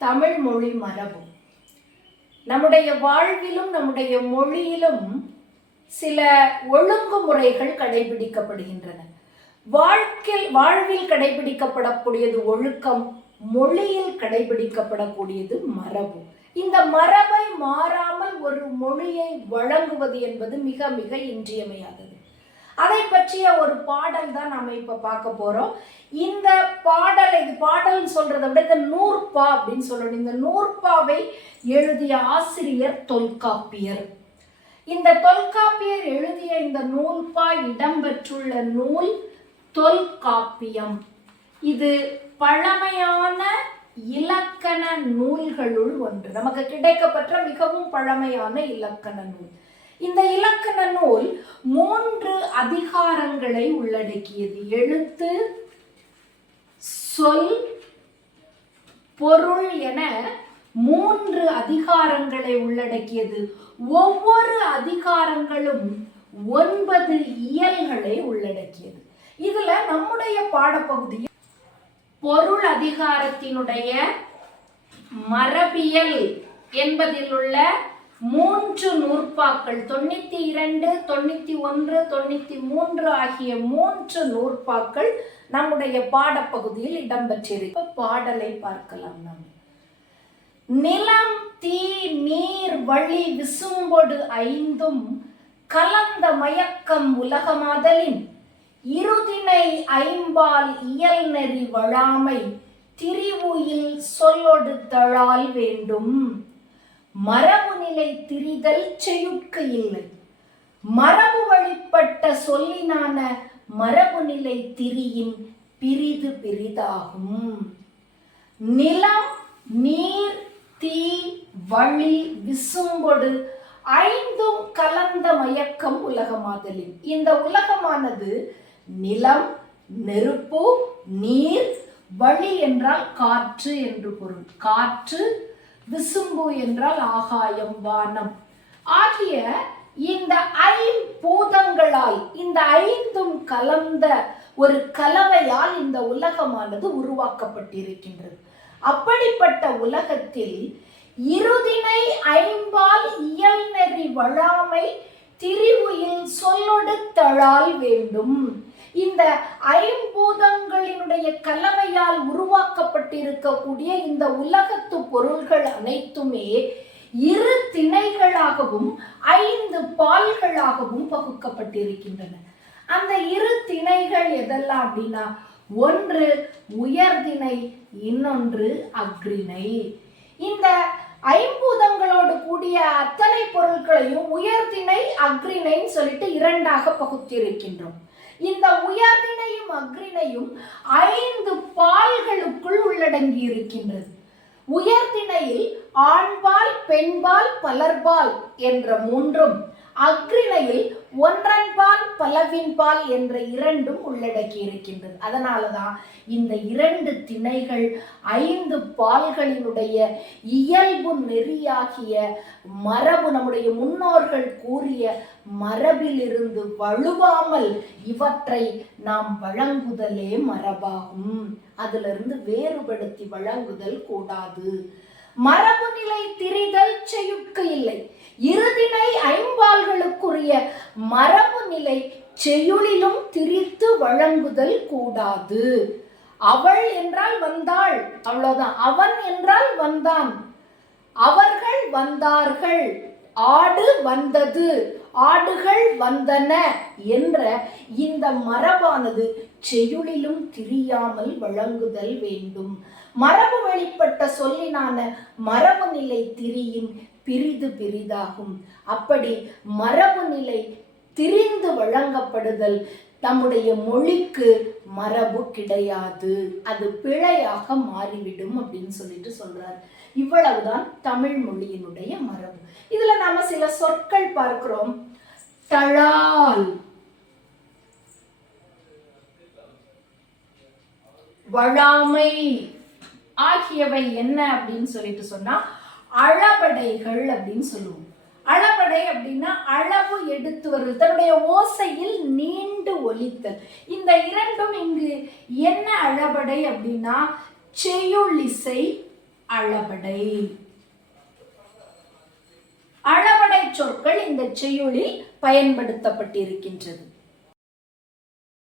தமிழ் மொழி மரபு நம்முடைய வாழ்விலும் நம்முடைய மொழியிலும் சில ஒழுங்குமுறைகள் கடைபிடிக்கப்படுகின்றன. வாழ்வில் கடைபிடிக்கப்படக்கூடியது ஒழுக்கம், மொழியில் கடைபிடிக்கப்படக்கூடியது மரபு. இந்த மரபை மாறாமல் ஒரு மொழியை வழங்குவது என்பது மிக மிக இன்றியமையாதது. அதை பற்றிய ஒரு பாடல் தான் நம்ம இப்ப பார்க்க போறோம். இந்த பாடல், இது பாடல் சொல்றதை விட இந்த நூற்பா அப்படின்னு சொல்லணும். இந்த நூற்பாவை எழுதிய ஆசிரியர் தொல்காப்பியர். இந்த தொல்காப்பியர் எழுதிய இந்த நூல்பா இடம்பெற்றுள்ள நூல் தொல்காப்பியம். இது பழமையான இலக்கண நூல்களுள் ஒன்று. நமக்கு கிடைக்கப்பெற்ற மிகவும் பழமையான இலக்கண நூல். இந்த இலக்கண நூல் 3 அதிகாரங்களை உள்ளடக்கியது. எழுத்து, சொல், பொருள் என 3 அதிகாரங்களை உள்ளடக்கியது. ஒவ்வொரு அதிகாரங்களும் 9 இயல்களை உள்ளடக்கியது. இதுல நம்முடைய பாடப்பகுதியில் பொருள் அதிகாரத்தினுடைய மரபியல் என்பதில் உள்ள 3 நூற்பாக்கள் 92, 91, 93 ஆகிய 3 நூற்பாக்கள் நம்முடைய பாடப்பகுதியில் இடம்பெற்றிருக்க பாடலை பார்க்கலாம். நாம் நிலம், தீ, நீர், வழி, விசும்பொடு 5ம் கலந்த மயக்கம் உலகமாதலின் இருதினை ஐம்பால் இயல் நெறி வழாமை திரிவுயில் சொல்லொடு தழால் வேண்டும். மரபு நிலை திரிதல் செய்யுட்கு இல்லை. மரபு வழிபட்ட சொல்லினான மரபு நிலை திரியின் பிரிது பிரிதாகும். நிலம், நீர், தீ, வழி, விசும்பொடு 5ம் கலந்த மயக்கம் உலகமாதலின். இந்த உலகமானது நிலம், நெருப்பு, நீர், வழி என்றால் காற்று என்று பொருள். காற்று, விசும்பு என்றால் ஆகாயம், வானம் ஆகிய இந்த 5 பூதங்களால், இந்த 5ம் கலந்த ஒரு கலவையால் இந்த உலகமானது உருவாக்கப்பட்டிருக்கின்றது. அப்படிப்பட்ட உலகத்தில் இருதினை ஐம்பால் இயல் நெறி வழாமை திரிவுயில் சொல்லொடு தழால் வேண்டும். இந்த 5 பூதங்களினுடைய கலவையால் உருவாக்கப்பட்டிருக்கக்கூடிய இந்த உலகத்து பொருள்கள் அனைத்துமே 2 திணைகளாகவும் 5 பால்களாகவும் பகுக்கப்பட்டிருக்கின்றன. அந்த 2 திணைகள் எதெல்லாம் அப்படின்னா, ஒன்று உயர்திணை, இன்னொன்று அக்ரிணை. இந்த 5 பூதங்களோடு கூடிய அத்தனை பொருட்களையும் உயர்திணை, அக்ரிணைன்னு சொல்லிட்டு 2ஆக பகுத்திருக்கின்றோம். இந்த உயர்திணையும் அக்ரிணையும் 5 பால்களுக்குள் உள்ளடங்கி இருக்கின்றது. உயர்திணையில் ஆண்பால், பெண்பால், பலர்பால் என்ற 3ம், அக்ரிணையில் ஒன்றன்பால், பலவின்பால் என்ற 2ம் உள்ளடக்கி இருக்கின்றது. அதனாலதான் இந்த 2 திணைகள் 5 பால்களினுடைய இயல்பு நெறியாகிய மரபு, நம்முடைய முன்னோர்கள் கூறிய மரபிலிருந்து வழுவாமல் இவற்றை நாம் வழங்குதலே மரபாகும். அதிலிருந்து வேறுபடுத்தி வழங்குதல் கூடாது. மரபு நிலை திரிதல் செய்யுட்கு இல்லை. இருதிணை ஐம்பால்களுக்குரிய மரபு நிலை செய்யுளிலும் திரித்து வழங்குதல் கூடாது. அவள் என்றால் வந்தாள், அவ்வளவுதான். அவன் என்றால் வந்தான், அவர்கள் வந்தார்கள், ஆடு வந்தது, ஆடுகள் வந்தன என்ற இந்த மரபானது செய்யுளிலும் திரியாமல் வழங்குதல் வேண்டும். மரபு வெளிப்பட்ட சொல்லினான மரபு நிலை திரியின் பிரிது பிரிதாகும். அப்படி மரபு நிலை திரிந்து வழங்கப்படுதல் நம்முடைய மொழிக்கு மரபு கிடையாது, அது பிழையாக மாறிவிடும் அப்படின்னு சொல்லிட்டு சொல்றார். இவ்வளவுதான் தமிழ் மொழியினுடைய மரபு. இதுல நாம சில சொற்கள் பார்க்கிறோம். தழால், வழாமை ஆகியவை என்ன அப்படின்னு சொல்லிட்டு சொன்னா அளபடைகள் அப்படின்னு சொல்லுவோம். அளபடை அப்படின்னா அளவு எடுத்து வருதல், தன்னுடைய ஓசையில் நீண்டு ஒலித்தல். இந்த 2ம் இங்கு என்ன அளபடை அப்படின்னா செய்யுளிசை அளபடை. அளபடை சொற்கள் இந்த செய்யுளில் பயன்படுத்தப்பட்டிருக்கின்றது.